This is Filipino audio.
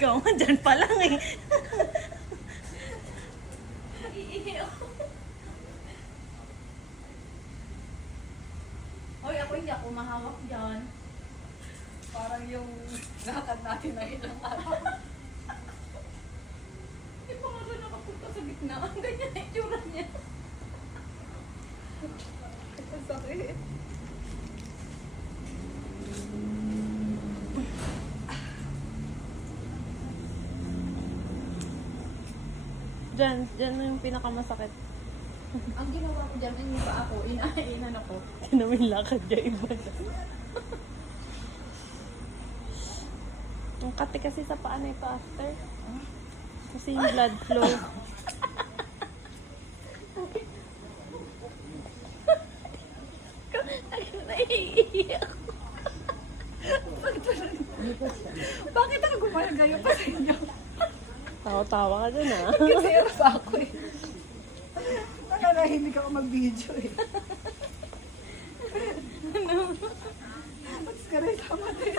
Ikaw nga dyan pa lang eh. Iihi ako. Hoy, ako hindi ako mahawak dyan. Parang yung lakad natin na ilang araw. Hindi pa nga doon nakapunta sa gitna. Ang ganyan na itsura niya. Ang sakit. Dyan na yung pinakamasakit. Ang ginawa ko dyan, hindi pa ako. Inainan ako. Tinawin lakad dyan iba na. Ang kati kasi sa paa na ito after. Kasi yung blood flow. Naiiyak ako. Bakit ako gumagayo pa sa inyo? Tawa-tawa ka dyan ah. Kasi pa ako eh. Wala, hindi ka mag-video eh. Ano? Mas ka rin tama din.